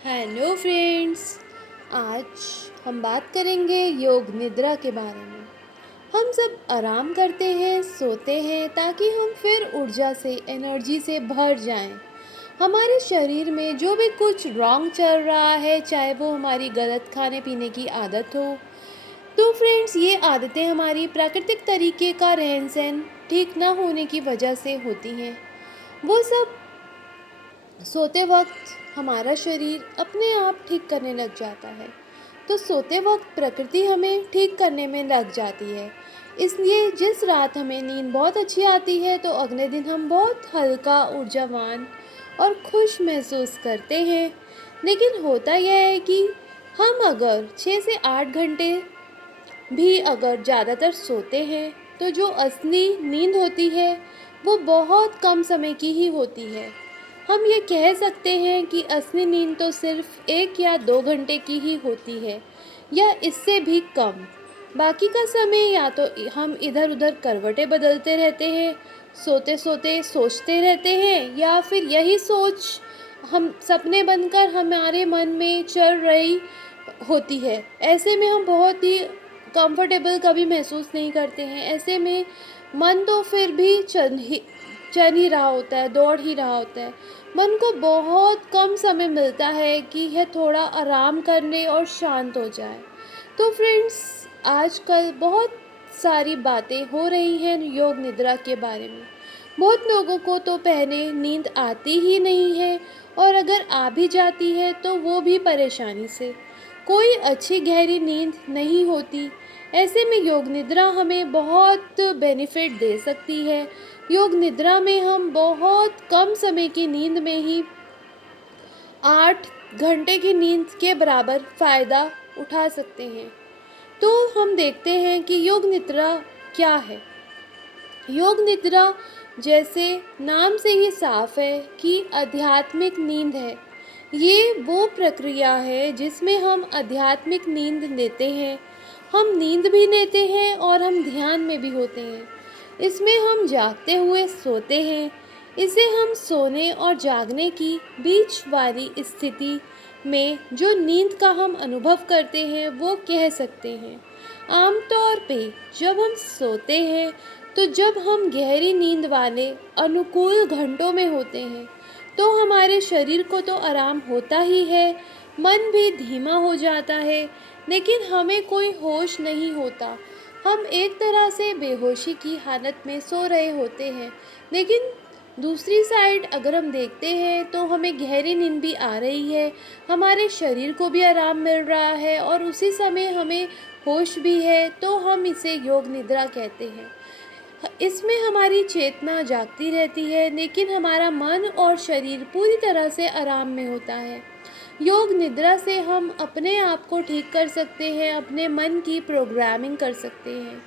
Hello friends. आज हम बात करेंगे योग निद्रा के बारे में। हम सब आराम करते हैं, सोते हैं ताकि हम फिर ऊर्जा से, एनर्जी से भर जाएं। हमारे शरीर में जो भी कुछ रॉन्ग चल रहा है, चाहे वो हमारी गलत खाने पीने की आदत हो, तो फ्रेंड्स ये आदतें हमारी प्राकृतिक तरीके का रहन सहन ठीक ना होने की वजह से होती हैं। वो सब सोते वक्त हमारा शरीर अपने आप ठीक करने लग जाता है। तो सोते वक्त प्रकृति हमें ठीक करने में लग जाती है। इसलिए जिस रात हमें नींद बहुत अच्छी आती है तो अगले दिन हम बहुत हल्का, ऊर्जावान और खुश महसूस करते हैं। लेकिन होता यह है कि हम अगर 6 से 8 घंटे भी अगर ज़्यादातर सोते हैं तो जो असली नींद होती है वो बहुत कम समय की ही होती है। हम ये कह सकते हैं कि असली नींद तो सिर्फ 1 या 2 घंटे की ही होती है, या इससे भी कम। बाकी का समय या तो हम इधर उधर करवटें बदलते रहते हैं, सोते सोते सोचते रहते हैं, या फिर यही सोच हम सपने बनकर हमारे मन में चल रही होती है। ऐसे में हम बहुत ही कंफर्टेबल कभी महसूस नहीं करते हैं। ऐसे में मन तो फिर भी चल ही रहा होता है, दौड़ ही रहा होता है। मन को बहुत कम समय मिलता है कि यह थोड़ा आराम करने और शांत हो जाए। तो फ्रेंड्स, आजकल बहुत सारी बातें हो रही हैं योग निद्रा के बारे में। बहुत लोगों को तो पहले नींद आती ही नहीं है, और अगर आ भी जाती है तो वो भी परेशानी से। कोई अच्छी गहरी नींद नहीं होती। ऐसे में योग निद्रा हमें बहुत बेनिफिट दे सकती है। योग निद्रा में हम बहुत कम समय की नींद में ही 8 घंटे की नींद के बराबर फ़ायदा उठा सकते हैं। तो हम देखते हैं कि योग निद्रा क्या है। योग निद्रा जैसे नाम से ही साफ है कि आध्यात्मिक नींद है। ये वो प्रक्रिया है जिसमें हम आध्यात्मिक नींद लेते हैं। हम नींद भी लेते हैं और हम ध्यान में भी होते हैं। इसमें हम जागते हुए सोते हैं। इसे हम सोने और जागने की बीच वाली स्थिति में जो नींद का हम अनुभव करते हैं वो कह सकते हैं। आमतौर पे जब हम सोते हैं तो जब हम गहरी नींद वाले अनुकूल घंटों में होते हैं तो हमारे शरीर को तो आराम होता ही है, मन भी धीमा हो जाता है, लेकिन हमें कोई होश नहीं होता। हम एक तरह से बेहोशी की हालत में सो रहे होते हैं। लेकिन दूसरी साइड अगर हम देखते हैं तो हमें गहरी नींद भी आ रही है, हमारे शरीर को भी आराम मिल रहा है और उसी समय हमें होश भी है, तो हम इसे योग निद्रा कहते हैं। इसमें हमारी चेतना जागती रहती है, लेकिन हमारा मन और शरीर पूरी तरह से आराम में होता है। योग निद्रा से हम अपने आप को ठीक कर सकते हैं, अपने मन की प्रोग्रामिंग कर सकते हैं।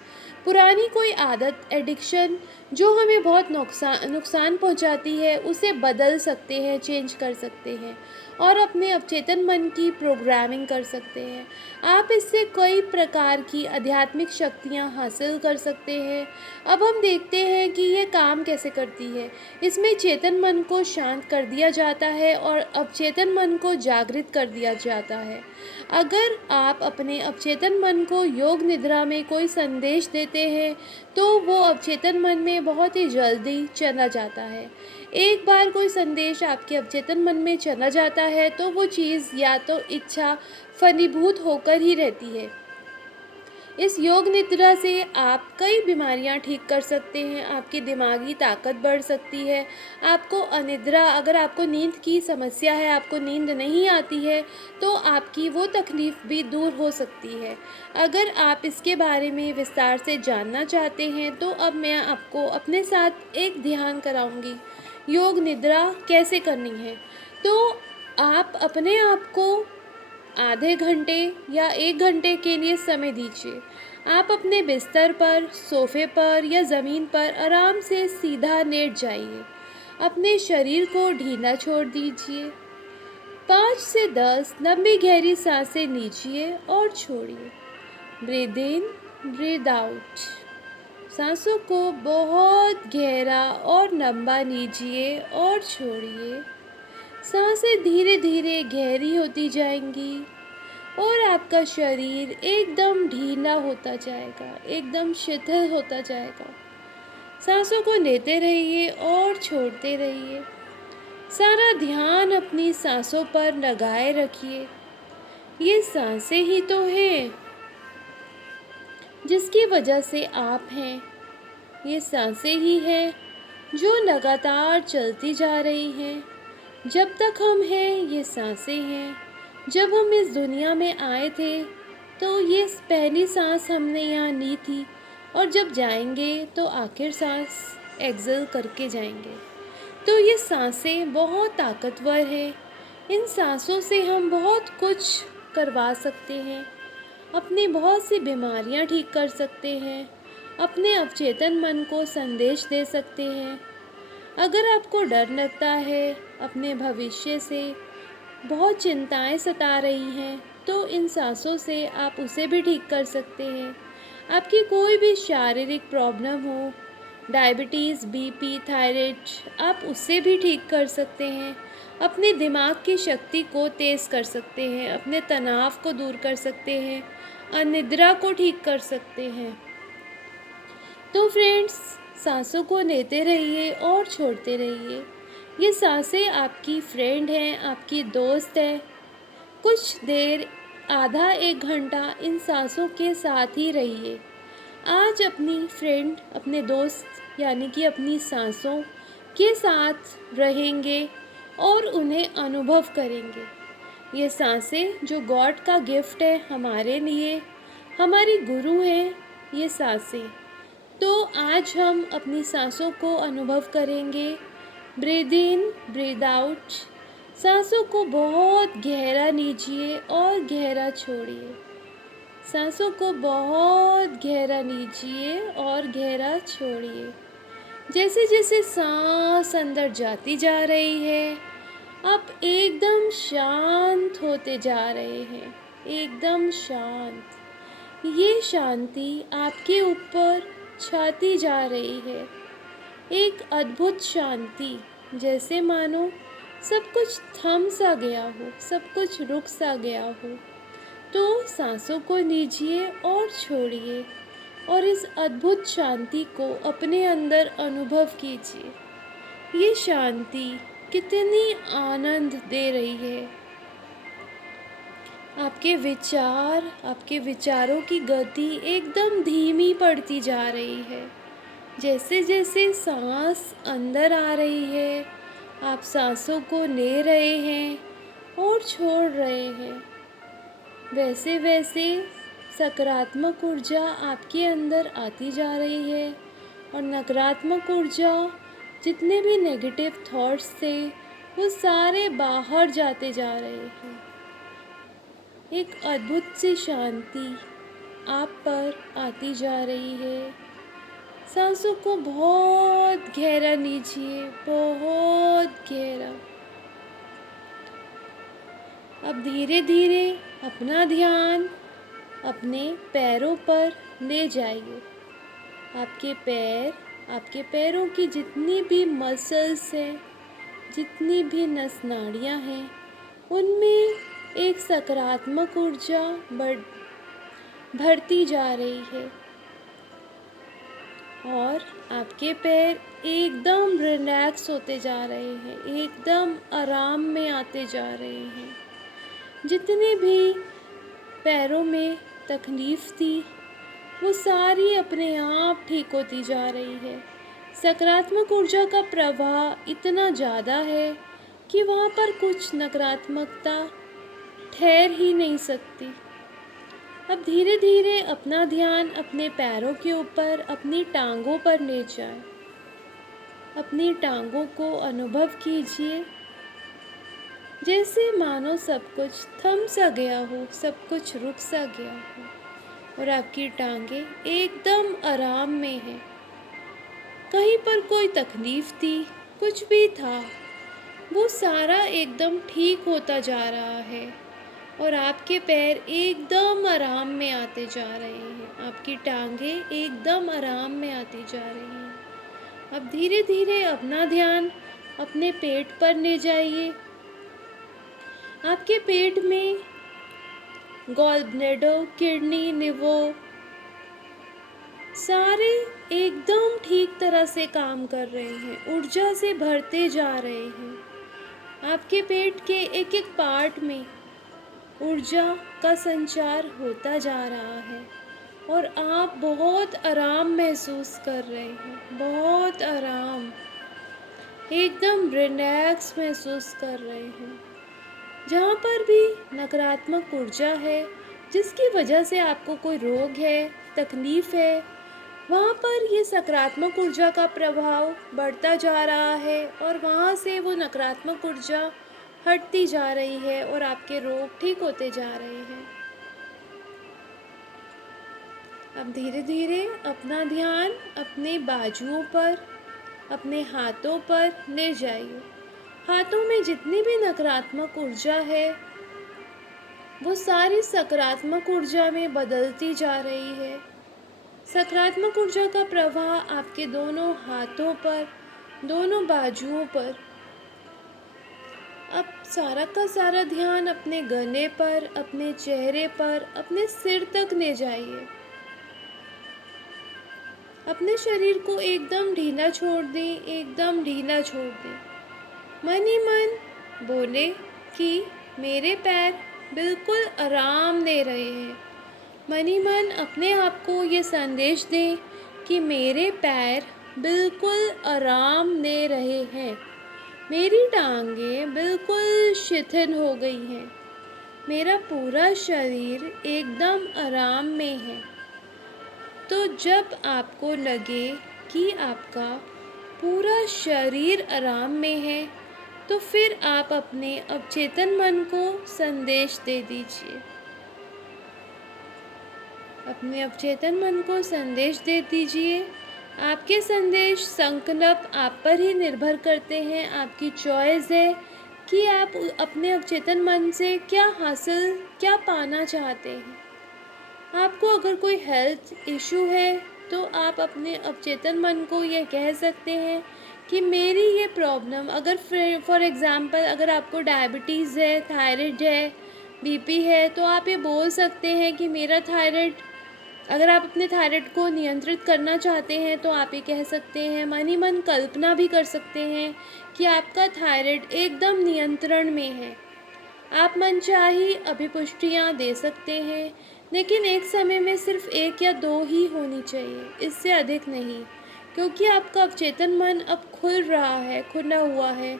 पुरानी कोई आदत, एडिक्शन जो हमें बहुत नुकसान पहुंचाती है, उसे बदल सकते हैं, चेंज कर सकते हैं और अपने अवचेतन मन की प्रोग्रामिंग कर सकते हैं। आप इससे कई प्रकार की आध्यात्मिक शक्तियाँ हासिल कर सकते हैं। अब हम देखते हैं कि ये काम कैसे करती है। इसमें चेतन मन को शांत कर दिया जाता है और अवचेतन मन को जागृत कर दिया जाता है। अगर आप अपने अवचेतन मन को योग निद्रा में कोई संदेश देते हैं तो वो अवचेतन मन में बहुत ही जल्दी चला जाता है। एक बार कोई संदेश आपके अवचेतन मन में चला जाता है तो वो चीज़ या तो इच्छा फलीभूत होकर ही रहती है। इस योग निद्रा से आप कई बीमारियां ठीक कर सकते हैं, आपकी दिमागी ताकत बढ़ सकती है। आपको अनिद्रा, अगर आपको नींद की समस्या है, आपको नींद नहीं आती है, तो आपकी वो तकलीफ़ भी दूर हो सकती है। अगर आप इसके बारे में विस्तार से जानना चाहते हैं तो अब मैं आपको अपने साथ एक ध्यान कराऊंगी। योग निद्रा कैसे करनी है। तो आप अपने आप को आधे घंटे या 1 घंटे के लिए समय दीजिए। आप अपने बिस्तर पर, सोफे पर या ज़मीन पर आराम से सीधा लेट जाइए। अपने शरीर को ढीला छोड़ दीजिए। 5 से 10 लंबी गहरी सांसें लीजिए और छोड़िए। Breathe in, breathe out. सांसों को बहुत गहरा और लंबा लीजिए और छोड़िए। सांसें धीरे धीरे गहरी होती जाएंगी और आपका शरीर एकदम ढीला होता जाएगा, एकदम शिथिल होता जाएगा। सांसों को लेते रहिए और छोड़ते रहिए। सारा ध्यान अपनी सांसों पर लगाए रखिए। ये सांसें ही तो हैं जिसकी वजह से आप हैं। ये सांसें ही हैं जो लगातार चलती जा रही हैं। जब तक हम हैं ये सांसें हैं। जब हम इस दुनिया में आए थे तो ये पहली सांस हमने यहाँ ली थी और जब जाएंगे तो आखिर सांस एक्सेल करके जाएंगे। तो ये सांसें बहुत ताकतवर हैं। इन सांसों से हम बहुत कुछ करवा सकते हैं। अपनी बहुत सी बीमारियां ठीक कर सकते हैं। अपने अवचेतन मन को संदेश दे सकते हैं। अगर आपको डर लगता है, अपने भविष्य से बहुत चिंताएं सता रही हैं, तो इन सांसों से आप उसे भी ठीक कर सकते हैं। आपकी कोई भी शारीरिक प्रॉब्लम हो, डायबिटीज़, बीपी, थायराइड, आप उससे भी ठीक कर सकते हैं। अपने दिमाग की शक्ति को तेज़ कर सकते हैं। अपने तनाव को दूर कर सकते हैं। अनिद्रा को ठीक कर सकते हैं। तो फ्रेंड्स, सांसों को लेते रहिए और छोड़ते रहिए। ये सांसें आपकी फ्रेंड हैं, आपकी दोस्त है। कुछ देर, आधा एक घंटा इन सांसों के साथ ही रहिए। आज अपनी फ्रेंड, अपने दोस्त यानी कि अपनी सांसों के साथ रहेंगे और उन्हें अनुभव करेंगे। ये सांसें जो गॉड का गिफ्ट है हमारे लिए, हमारी गुरु हैं ये सांसें। तो आज हम अपनी सांसों को अनुभव करेंगे। Breathe in, breathe out. सांसों को बहुत गहरा लीजिए और गहरा छोड़िए। सांसों को बहुत गहरा लीजिए और गहरा छोड़िए। जैसे जैसे सांस अंदर जाती जा रही है, आप एकदम शांत होते जा रहे हैं, एकदम शांत। ये शांति आपके ऊपर छाती जा रही है, एक अद्भुत शांति, जैसे मानो सब कुछ थम सा गया हो, सब कुछ रुक सा गया हो। तो सांसों को लीजिए और छोड़िए और इस अद्भुत शांति को अपने अंदर अनुभव कीजिए। ये शांति कितनी आनंद दे रही है। आपके विचारों की गति एकदम धीमी पड़ती जा रही है। जैसे जैसे सांस अंदर आ रही है, आप सांसों को ले रहे हैं और छोड़ रहे हैं। वैसे वैसे सकारात्मक ऊर्जा आपके अंदर आती जा रही है और नकारात्मक ऊर्जा, जितने भी नेगेटिव थॉट्स थे, वो सारे बाहर जाते जा रहे हैं। एक अद्भुत सी शांति आप पर आती जा रही है। सांसों को बहुत गहरा लीजिए, बहुत गहरा। अब धीरे धीरे अपना ध्यान अपने पैरों पर ले जाइए। आपके पैरों की जितनी भी मसल्स हैं, जितनी भी नस नाड़ियाँ हैं, उनमें एक सकारात्मक ऊर्जा भरती जा रही है और आपके पैर एकदम रिलैक्स होते जा रहे हैं, एकदम आराम में आते जा रहे हैं। जितने भी पैरों में तकलीफ़ थी, वो सारी अपने आप ठीक होती जा रही है। सकारात्मक ऊर्जा का प्रवाह इतना ज़्यादा है कि वहाँ पर कुछ नकारात्मकता ठहर ही नहीं सकती। अब धीरे धीरे अपना ध्यान अपने पैरों के ऊपर, अपनी टांगों पर ले जाएं। अपनी टांगों को अनुभव कीजिए, जैसे मानो सब कुछ थम सा गया हो, सब कुछ रुक सा गया हो और आपकी टांगें एकदम आराम में हैं। कहीं पर कोई तकलीफ़ थी, कुछ भी था, वो सारा एकदम ठीक होता जा रहा है और आपके पैर एकदम आराम में आते जा रहे हैं। आपकी टांगें एकदम आराम में आती जा रही हैं। अब धीरे धीरे अपना ध्यान अपने पेट पर ले जाइए। आपके पेट में गॉल ब्लैडर, किडनी, लिवर सारे एकदम ठीक तरह से काम कर रहे हैं, ऊर्जा से भरते जा रहे हैं। आपके पेट के एक एक पार्ट में ऊर्जा का संचार होता जा रहा है और आप बहुत आराम महसूस कर रहे हैं, बहुत आराम, एकदम रिलैक्स महसूस कर रहे हैं। जहाँ पर भी नकारात्मक ऊर्जा है, जिसकी वजह से आपको कोई रोग है, तकलीफ़ है, वहाँ पर ये सकारात्मक ऊर्जा का प्रभाव बढ़ता जा रहा है और वहाँ से वो नकारात्मक ऊर्जा हटती जा रही है और आपके रोग ठीक होते जा रहे हैं। अब धीरे धीरे अपना ध्यान अपने बाजुओं पर, अपने हाथों पर ले जाइए। हाथों में जितनी भी नकारात्मक ऊर्जा है वो सारी सकारात्मक ऊर्जा में बदलती जा रही है। सकारात्मक ऊर्जा का प्रवाह आपके दोनों हाथों पर, दोनों बाजुओं पर। अब सारा का सारा ध्यान अपने गले पर, अपने चेहरे पर, अपने सिर तक ले जाइए। अपने शरीर को एकदम ढीला छोड़ दें, एकदम ढीला छोड़ दें। मन ही मन बोले कि मेरे पैर बिल्कुल आराम दे रहे हैं। मन ही मन अपने आप को ये संदेश दें कि मेरे पैर बिल्कुल आराम दे रहे हैं। मेरी टांगें बिल्कुल शिथिल हो गई हैं। मेरा पूरा शरीर एकदम आराम में है। तो जब आपको लगे कि आपका पूरा शरीर आराम में है, तो फिर आप अपने अवचेतन मन को संदेश दे दीजिए। अपने अवचेतन मन को संदेश दे दीजिए। आपके संदेश, संकल्प आप पर ही निर्भर करते हैं। आपकी चॉइस है कि आप अपने अवचेतन मन से क्या पाना चाहते हैं। आपको अगर कोई हेल्थ इशू है तो आप अपने अवचेतन मन को ये कह सकते हैं कि मेरी ये प्रॉब्लम, अगर फॉर एग्ज़ाम्पल अगर आपको डायबिटीज़ है, थायराइड है, बीपी है, तो आप ये बोल सकते हैं कि मेरा थायराइड, अगर आप अपने थायराइड को नियंत्रित करना चाहते हैं तो आप ये कह सकते हैं। मन ही मन कल्पना भी कर सकते हैं कि आपका थायराइड एकदम नियंत्रण में है। आप मनचाही अभिपुष्टियाँ दे सकते हैं, लेकिन एक समय में सिर्फ 1 या 2 ही होनी चाहिए, इससे अधिक नहीं, क्योंकि आपका अवचेतन मन अब खुल रहा है, खुला हुआ है।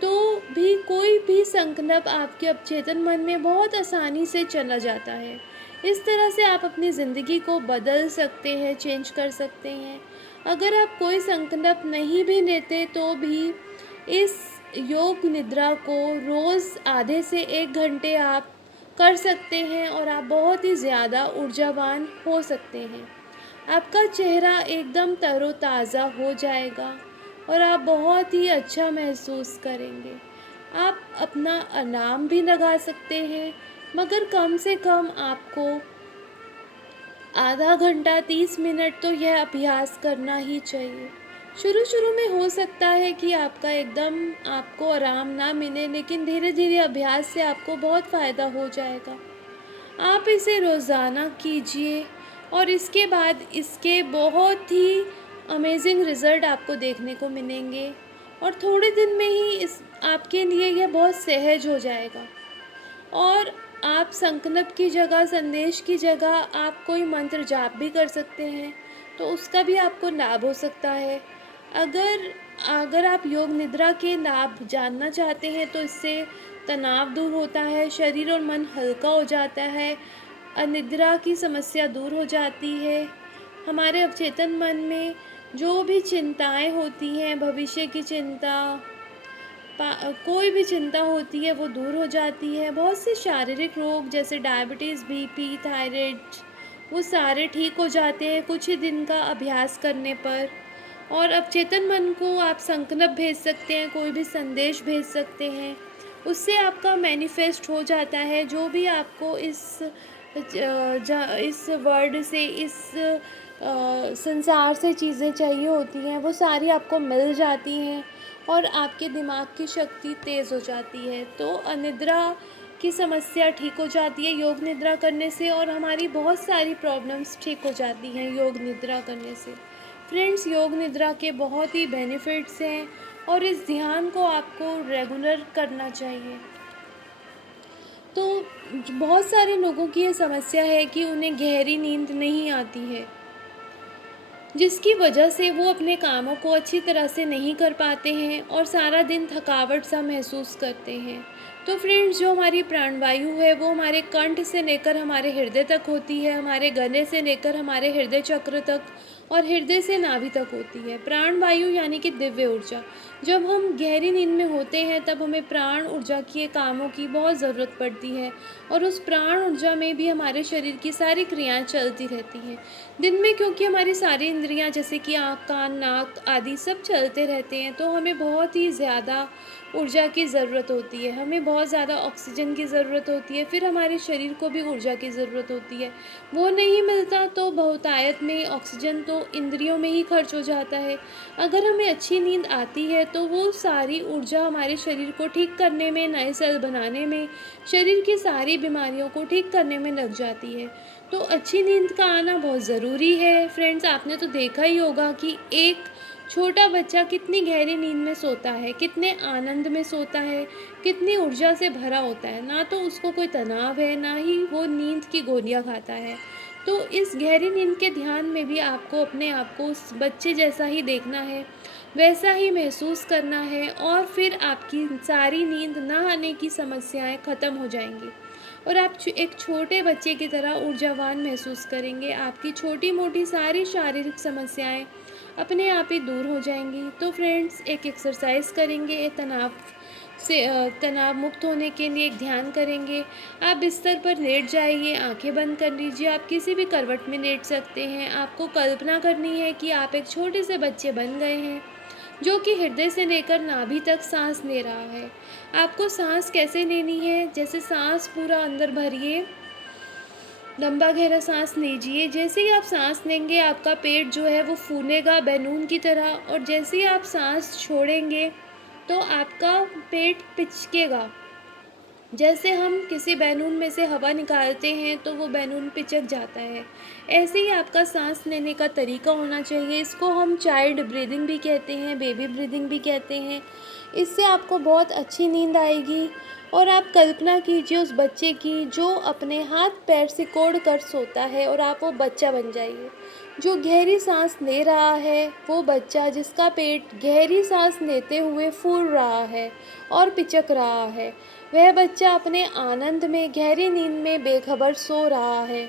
तो भी कोई भी संकल्प आपके अवचेतन मन में बहुत आसानी से चला जाता है। इस तरह से आप अपनी ज़िंदगी को बदल सकते हैं, चेंज कर सकते हैं। अगर आप कोई संकल्प नहीं भी लेते तो भी इस योग निद्रा को रोज़ आधे से 1 घंटे आप कर सकते हैं और आप बहुत ही ज़्यादा ऊर्जावान हो सकते हैं। आपका चेहरा एकदम तरोताज़ा हो जाएगा और आप बहुत ही अच्छा महसूस करेंगे। आप अपना अलार्म भी लगा सकते हैं, मगर कम से कम आपको आधा घंटा 30 मिनट तो यह अभ्यास करना ही चाहिए। शुरू में हो सकता है कि आपको आराम ना मिले, लेकिन धीरे धीरे अभ्यास से आपको बहुत फ़ायदा हो जाएगा। आप इसे रोज़ाना कीजिए और इसके बाद इसके बहुत ही अमेजिंग रिज़ल्ट आपको देखने को मिलेंगे और थोड़े दिन में ही इस आपके लिए यह बहुत सहज हो जाएगा। और आप संकल्प की जगह, संदेश की जगह आप कोई मंत्र जाप भी कर सकते हैं, तो उसका भी आपको लाभ हो सकता है। अगर अगर आप योग निद्रा के लाभ जानना चाहते हैं तो इससे तनाव दूर होता है, शरीर और मन हल्का हो जाता है, अनिद्रा की समस्या दूर हो जाती है। हमारे अवचेतन मन में जो भी चिंताएं होती हैं, भविष्य की चिंता, कोई भी चिंता होती है वो दूर हो जाती है। बहुत से शारीरिक रोग जैसे डायबिटीज़, बीपी, थायराइड, वो सारे ठीक हो जाते हैं कुछ ही दिन का अभ्यास करने पर। और अवचेतन मन को आप संकल्प भेज सकते हैं, कोई भी संदेश भेज सकते हैं, उससे आपका मैनिफेस्ट हो जाता है। जो भी आपको इस वर्ल्ड से, इस संसार से चीज़ें चाहिए होती हैं वो सारी आपको मिल जाती हैं और आपके दिमाग की शक्ति तेज़ हो जाती है। तो अनिद्रा की समस्या ठीक हो जाती है योग निद्रा करने से, और हमारी बहुत सारी प्रॉब्लम्स ठीक हो जाती हैं योग निद्रा करने से। फ्रेंड्स, योग निद्रा के बहुत ही बेनिफिट्स हैं और इस ध्यान को आपको रेगुलर करना चाहिए। तो बहुत सारे लोगों की ये समस्या है कि उन्हें गहरी नींद नहीं आती है, जिसकी वजह से वो अपने कामों को अच्छी तरह से नहीं कर पाते हैं और सारा दिन थकावट सा महसूस करते हैं। तो फ्रेंड्स, जो हमारी प्राणवायु है वो हमारे कंठ से लेकर हमारे हृदय तक होती है, हमारे गले से लेकर हमारे हृदय चक्र तक और हृदय से नाभि तक होती है। प्राणवायु यानी कि दिव्य ऊर्जा। जब हम गहरी नींद में होते हैं तब हमें प्राण ऊर्जा के कामों की बहुत ज़रूरत पड़ती है, और उस प्राण ऊर्जा में भी हमारे शरीर की सारी क्रियाएं चलती रहती हैं। दिन में क्योंकि हमारी सारी इंद्रियां जैसे कि आँख, कान, नाक आदि सब चलते रहते हैं, तो हमें बहुत ही ज़्यादा ऊर्जा की ज़रूरत होती है, हमें बहुत ज़्यादा ऑक्सीजन की ज़रूरत होती है, फिर हमारे शरीर को भी ऊर्जा की ज़रूरत होती है। वो नहीं मिलता तो बहुतायत में ऑक्सीजन तो इंद्रियों में ही खर्च हो जाता है। अगर हमें अच्छी नींद आती है तो वो सारी ऊर्जा हमारे शरीर को ठीक करने में, नए सेल बनाने में, शरीर की सारी बीमारियों को ठीक करने में लग जाती है। तो अच्छी नींद का आना बहुत ज़रूरी है। फ्रेंड्स, आपने तो देखा ही होगा कि एक छोटा बच्चा कितनी गहरी नींद में सोता है, कितने आनंद में सोता है, कितनी ऊर्जा से भरा होता है। ना तो उसको कोई तनाव है, ना ही वो नींद की गोलियां खाता है। तो इस गहरी नींद के ध्यान में भी आपको अपने आप को उस बच्चे जैसा ही देखना है, वैसा ही महसूस करना है, और फिर आपकी सारी नींद ना आने की समस्याएं ख़त्म हो जाएंगी और आप एक छोटे बच्चे की तरह ऊर्जावान महसूस करेंगे। आपकी छोटी मोटी सारी शारीरिक समस्याएं अपने आप ही दूर हो जाएंगी। तो फ्रेंड्स, एक एक्सरसाइज करेंगे, तनाव मुक्त होने के लिए एक ध्यान करेंगे। आप बिस्तर पर लेट जाइए, आंखें बंद कर लीजिए, आप किसी भी करवट में लेट सकते हैं। आपको कल्पना करनी है कि आप एक छोटे से बच्चे बन गए हैं जो कि हृदय से लेकर नाभि तक सांस ले रहा है। आपको सांस कैसे लेनी है? जैसे सांस पूरा अंदर भरिए, लंबा गहरा सांस लीजिए। जैसे ही आप सांस लेंगे आपका पेट जो है वो फूलेगा बैलून की तरह, और जैसे ही आप सांस छोड़ेंगे तो आपका पेट पिचकेगा। जैसे हम किसी बैलून में से हवा निकालते हैं तो वो बैलून पिचक जाता है, ऐसे ही आपका सांस लेने का तरीका होना चाहिए। इसको हम चाइल्ड ब्रीदिंग भी कहते हैं, बेबी ब्रीदिंग भी कहते हैं। इससे आपको बहुत अच्छी नींद आएगी। और आप कल्पना कीजिए उस बच्चे की जो अपने हाथ पैर सिकोड़ कर सोता है, और आप वो बच्चा बन जाइए जो गहरी सांस ले रहा है। वो बच्चा जिसका पेट गहरी सांस लेते हुए फूल रहा है और पिचक रहा है, वह बच्चा अपने आनंद में गहरी नींद में बेखबर सो रहा है।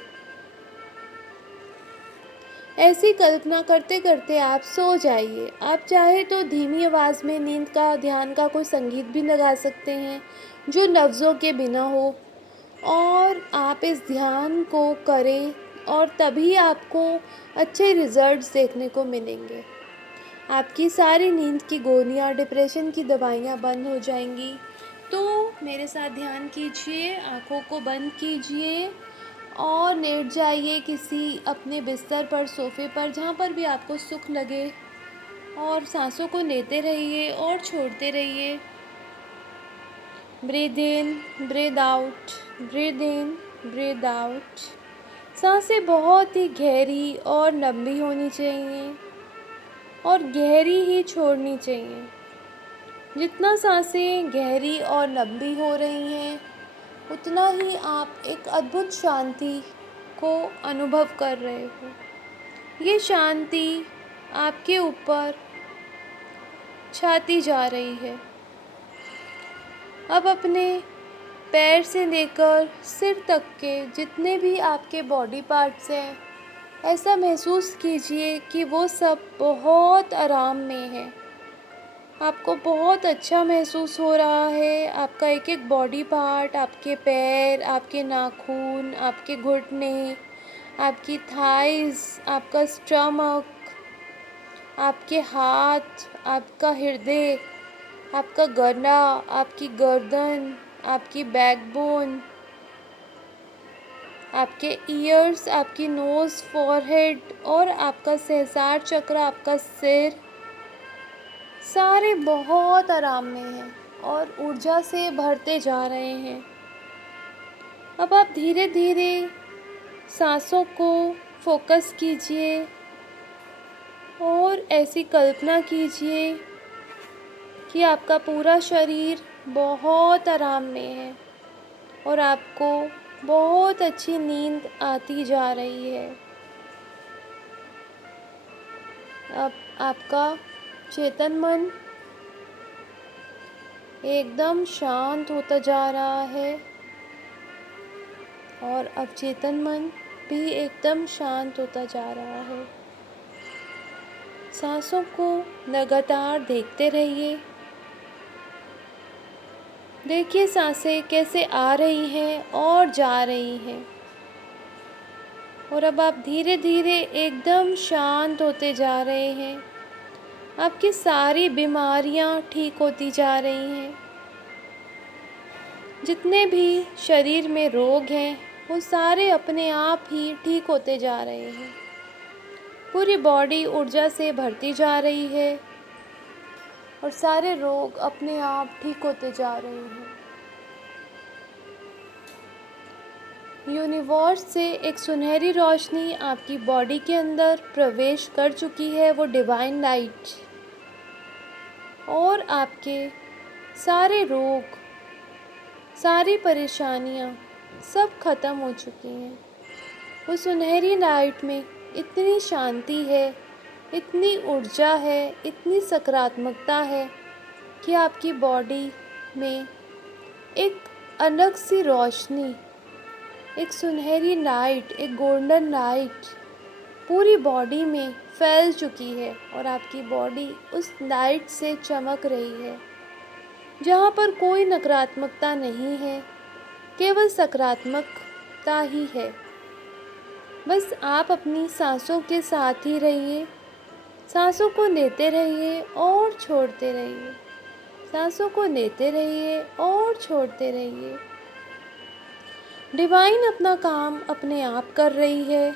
ऐसी कल्पना करते करते आप सो जाइए। आप चाहे तो धीमी आवाज़ में नींद का, ध्यान का कोई संगीत भी लगा सकते हैं जो लफ्ज़ों के बिना हो, और आप इस ध्यान को करें और तभी आपको अच्छे रिजल्ट्स देखने को मिलेंगे। आपकी सारी नींद की गोलियां, डिप्रेशन की दवाइयां बंद हो जाएंगी। तो मेरे साथ ध्यान कीजिए, आँखों को बंद कीजिए और लेट जाइए किसी अपने बिस्तर पर, सोफ़े पर, जहाँ पर भी आपको सुख लगे, और सांसों को लेते रहिए और छोड़ते रहिए। Breathe in, breathe out, breathe in, breathe out. सांसें बहुत ही गहरी और लंबी होनी चाहिए और गहरी ही छोड़नी चाहिए। जितना सांसें गहरी और लंबी हो रही हैं, उतना ही आप एक अद्भुत शांति को अनुभव कर रहे हो। ये शांति आपके ऊपर छाती जा रही है। अब अपने पैर से लेकर सिर तक के जितने भी आपके बॉडी पार्ट्स हैं, ऐसा महसूस कीजिए कि वो सब बहुत आराम में है। आपको बहुत अच्छा महसूस हो रहा है। आपका एक एक बॉडी पार्ट, आपके पैर, आपके नाखून, आपके घुटने, आपकी थाइस, आपका स्टमक, आपके हाथ, आपका हृदय, आपका गला, आपकी गर्दन, आपकी बैकबोन, आपके ईयर्स, आपकी नोज़, फॉरहेड और आपका सहस्रार चक्र, आपका सिर, सारे बहुत आराम में हैं और ऊर्जा से भरते जा रहे हैं। अब आप धीरे धीरे सांसों को फोकस कीजिए और ऐसी कल्पना कीजिए कि आपका पूरा शरीर बहुत आराम में है और आपको बहुत अच्छी नींद आती जा रही है। अब आपका चेतन मन एकदम शांत होता जा रहा है और अब चेतन मन भी एकदम शांत होता जा रहा है। सांसों को लगातार देखते रहिए। देखिए सांसें कैसे आ रही हैं और जा रही हैं। और अब आप धीरे धीरे एकदम शांत होते जा रहे हैं। आपकी सारी बीमारियां ठीक होती जा रही हैं। जितने भी शरीर में रोग हैं वो सारे अपने आप ही ठीक होते जा रहे हैं। पूरी बॉडी ऊर्जा से भरती जा रही है और सारे रोग अपने आप ठीक होते जा रहे हैं। यूनिवर्स से एक सुनहरी रोशनी आपकी बॉडी के अंदर प्रवेश कर चुकी है, वो डिवाइन लाइट, और आपके सारे रोग, सारी परेशानियां सब खत्म हो चुकी हैं। वो सुनहरी लाइट में इतनी शांति है, इतनी ऊर्जा है, इतनी सकारात्मकता है कि आपकी बॉडी में एक अलग सी रोशनी, एक सुनहरी लाइट, एक गोल्डन लाइट पूरी बॉडी में फैल चुकी है और आपकी बॉडी उस लाइट से चमक रही है। जहाँ पर कोई नकारात्मकता नहीं है, केवल सकारात्मकता ही है। बस आप अपनी सांसों के साथ ही रहिए, सांसों को लेते रहिए और छोड़ते रहिए, सांसों को लेते रहिए और छोड़ते रहिए। डिवाइन अपना काम अपने आप कर रही है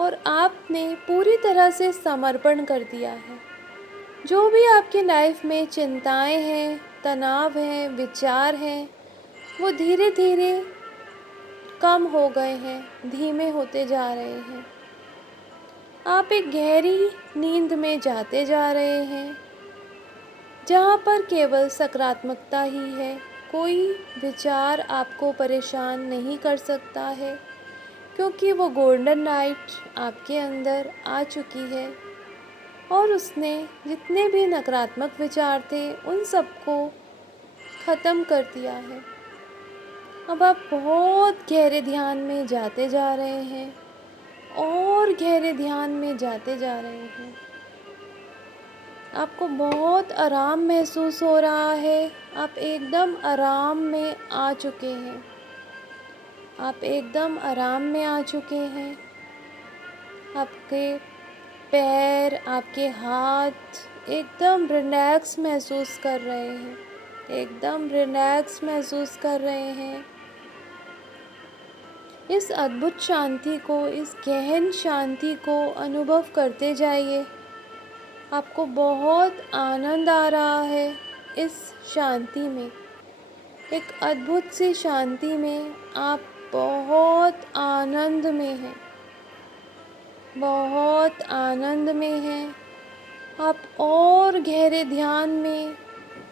और आपने पूरी तरह से समर्पण कर दिया है। जो भी आपकी लाइफ में चिंताएं हैं, तनाव हैं, विचार हैं, वो धीरे धीरे कम हो गए हैं, धीमे होते जा रहे हैं। आप एक गहरी नींद में जाते जा रहे हैं जहाँ पर केवल सकारात्मकता ही है। कोई विचार आपको परेशान नहीं कर सकता है क्योंकि वो गोल्डन लाइट आपके अंदर आ चुकी है और उसने जितने भी नकारात्मक विचार थे उन सबको ख़त्म कर दिया है। अब आप बहुत गहरे ध्यान में जाते जा रहे हैं और गहरे ध्यान में जाते जा रहे हैं। आपको बहुत आराम महसूस हो रहा है। आप एकदम आराम में आ चुके हैं। आप एकदम आराम में आ चुके हैं। आपके पैर, आपके हाथ एकदम रिलैक्स महसूस कर रहे हैं, एकदम रिलैक्स महसूस कर रहे हैं। इस अद्भुत शांति को, इस गहन शांति को अनुभव करते जाइए। आपको बहुत आनंद आ रहा है इस शांति में। एक अद्भुत सी शांति में आप बहुत आनंद में हैं, बहुत आनंद में हैं। आप और गहरे ध्यान में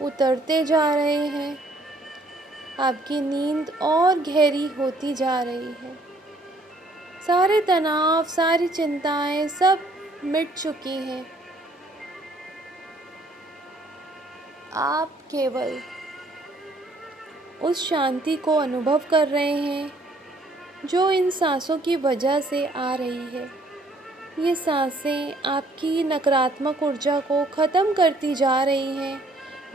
उतरते जा रहे हैं। आपकी नींद और गहरी होती जा रही है। सारे तनाव, सारी चिंताएं सब मिट चुकी हैं। आप केवल उस शांति को अनुभव कर रहे हैं जो इन सांसों की वजह से आ रही है। ये सांसें आपकी नकारात्मक ऊर्जा को ख़त्म करती जा रही हैं,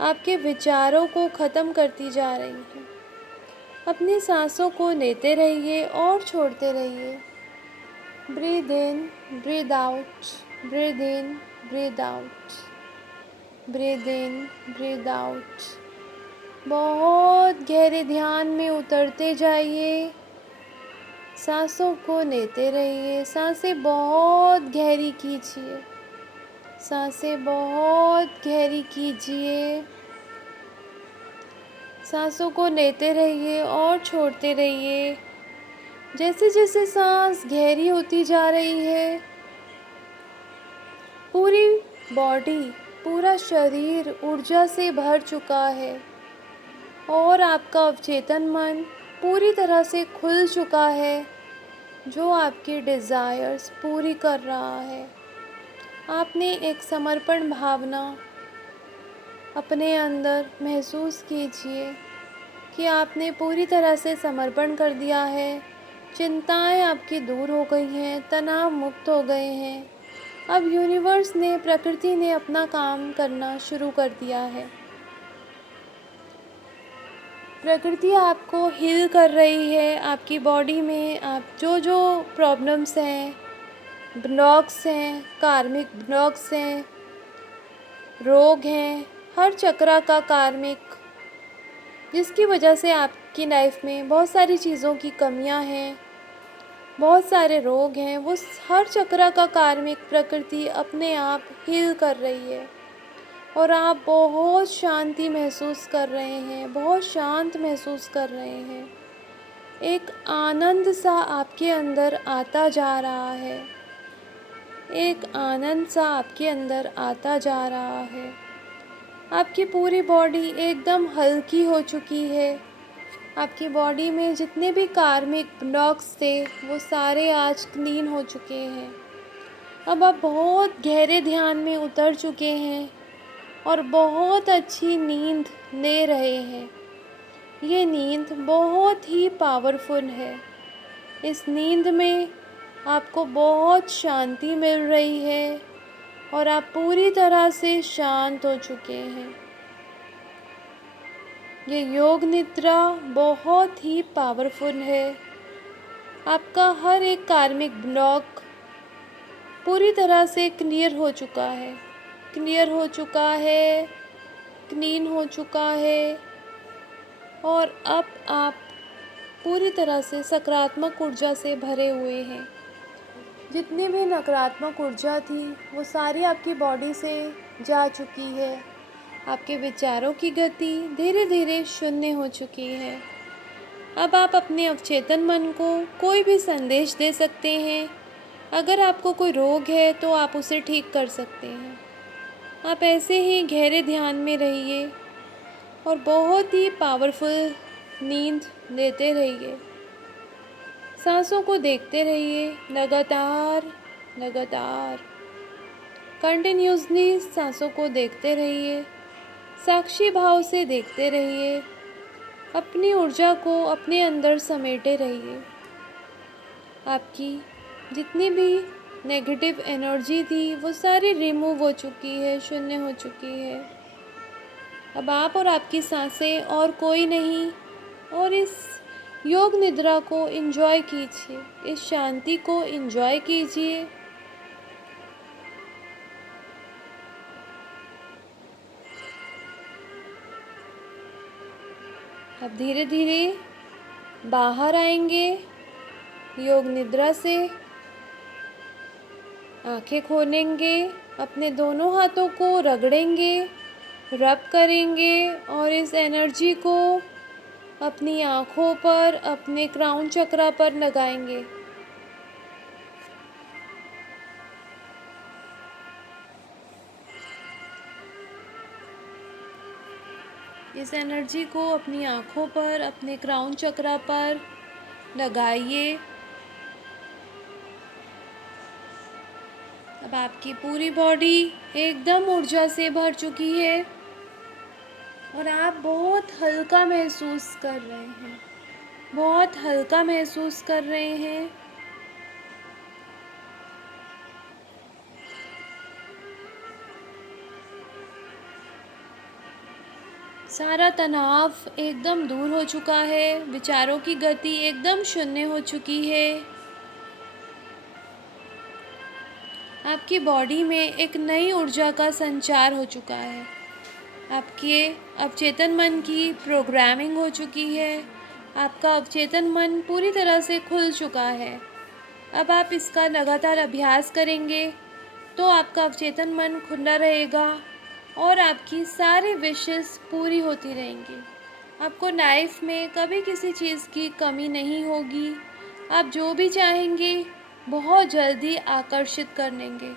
आपके विचारों को ख़त्म करती जा रही हैं। अपनी सांसों को लेते रहिए और छोड़ते रहिए। Breathe in, breathe out, breathe in, breathe out, breathe in, breathe out. बहुत गहरे ध्यान में उतरते जाइए। सांसों को लेते रहिए। सांसें बहुत गहरी कीजिए। सांसें बहुत गहरी कीजिए। सांसों को लेते रहिए और छोड़ते रहिए। जैसे जैसे सांस गहरी होती जा रही है, पूरी बॉडी, पूरा शरीर ऊर्जा से भर चुका है और आपका अवचेतन मन पूरी तरह से खुल चुका है, जो आपकी डिज़ायर्स पूरी कर रहा है। आपने एक समर्पण भावना अपने अंदर महसूस कीजिए कि आपने पूरी तरह से समर्पण कर दिया है। चिंताएं आपकी दूर हो गई हैं, तनाव मुक्त हो गए हैं। अब यूनिवर्स ने, प्रकृति ने अपना काम करना शुरू कर दिया है। प्रकृति आपको हील कर रही है। आपकी बॉडी में आप जो जो प्रॉब्लम्स हैं, ब्लॉक्स हैं, कार्मिक ब्लॉक्स हैं, रोग हैं, हर चक्रा का कार्मिक, जिसकी वजह से आपकी लाइफ में बहुत सारी चीज़ों की कमियां हैं, बहुत सारे रोग हैं, वो हर चक्रा का कार्मिक प्रकृति अपने आप हील कर रही है और आप बहुत शांति महसूस कर रहे हैं, बहुत शांत महसूस कर रहे हैं। एक आनंद सा आपके अंदर आता जा रहा है, एक आनंद सा आपके अंदर आता जा रहा है। आपकी पूरी बॉडी एकदम हल्की हो चुकी है। आपकी बॉडी में जितने भी कार्मिक ब्लॉक्स थे, वो सारे आज क्लीन हो चुके हैं। अब आप बहुत गहरे ध्यान में उतर चुके हैं और बहुत अच्छी नींद ले रहे हैं। ये नींद बहुत ही पावरफुल है। इस नींद में आपको बहुत शांति मिल रही है और आप पूरी तरह से शांत हो चुके हैं। ये योग निद्रा बहुत ही पावरफुल है। आपका हर एक कार्मिक ब्लॉक पूरी तरह से क्लियर हो चुका है, क्लियर हो चुका है, क्लीन हो चुका है और अब आप पूरी तरह से सकारात्मक ऊर्जा से भरे हुए हैं। जितनी भी नकारात्मक ऊर्जा थी, वो सारी आपकी बॉडी से जा चुकी है। आपके विचारों की गति धीरे धीरे शून्य हो चुकी है। अब आप अपने अवचेतन मन को कोई भी संदेश दे सकते हैं। अगर आपको कोई रोग है तो आप उसे ठीक कर सकते हैं। आप ऐसे ही गहरे ध्यान में रहिए और बहुत ही पावरफुल नींद लेते रहिए। सांसों को देखते रहिए, लगातार लगातार कंटिन्यूसली सांसों को देखते रहिए, साक्षी भाव से देखते रहिए, अपनी ऊर्जा को अपने अंदर समेटे रहिए। आपकी जितनी भी नेगेटिव एनर्जी थी, वो सारी रिमूव हो चुकी है, शून्य हो चुकी है। अब आप और आपकी सांसें और कोई नहीं, और इस योग निद्रा को एंजॉय कीजिए, इस शांति को एंजॉय कीजिए। अब धीरे धीरे बाहर आएंगे योग निद्रा से। आंखें खोलेंगे, अपने दोनों हाथों को रगड़ेंगे, रब करेंगे और इस एनर्जी को अपनी आँखों पर, अपने क्राउन चक्रा पर लगाएंगे। इस एनर्जी को अपनी आँखों पर, अपने क्राउन चक्रा पर लगाइए। अब आपकी पूरी बॉडी एकदम ऊर्जा से भर चुकी है और आप बहुत हल्का महसूस कर रहे हैं, बहुत हल्का महसूस कर रहे हैं। सारा तनाव एकदम दूर हो चुका है, विचारों की गति एकदम शून्य हो चुकी है। आपकी बॉडी में एक नई ऊर्जा का संचार हो चुका है। आपके अवचेतन मन की प्रोग्रामिंग हो चुकी है। आपका अवचेतन मन पूरी तरह से खुल चुका है। अब आप इसका लगातार अभ्यास करेंगे तो आपका अवचेतन मन खुला रहेगा और आपकी सारी विशेस पूरी होती रहेंगी। आपको लाइफ में कभी किसी चीज़ की कमी नहीं होगी। आप जो भी चाहेंगे बहुत जल्दी आकर्षित कर लेंगे,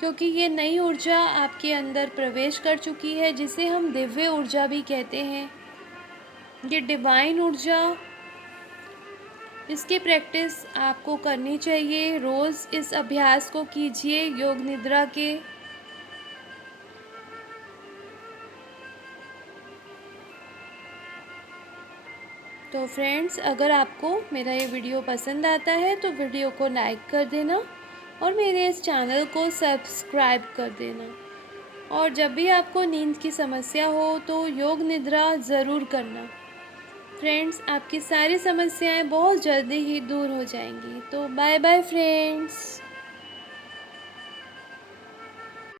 क्योंकि ये नई ऊर्जा आपके अंदर प्रवेश कर चुकी है, जिसे हम दिव्य ऊर्जा भी कहते हैं। ये डिवाइन ऊर्जा, इसकी प्रैक्टिस आपको करनी चाहिए। रोज़ इस अभ्यास को कीजिए योग निद्रा के। तो फ्रेंड्स, अगर आपको मेरा ये वीडियो पसंद आता है तो वीडियो को लाइक कर देना और मेरे इस चैनल को सब्सक्राइब कर देना। और जब भी आपको नींद की समस्या हो तो योग निद्रा ज़रूर करना। फ्रेंड्स, आपकी सारी समस्याएं बहुत जल्दी ही दूर हो जाएंगी। तो बाय बाय फ्रेंड्स।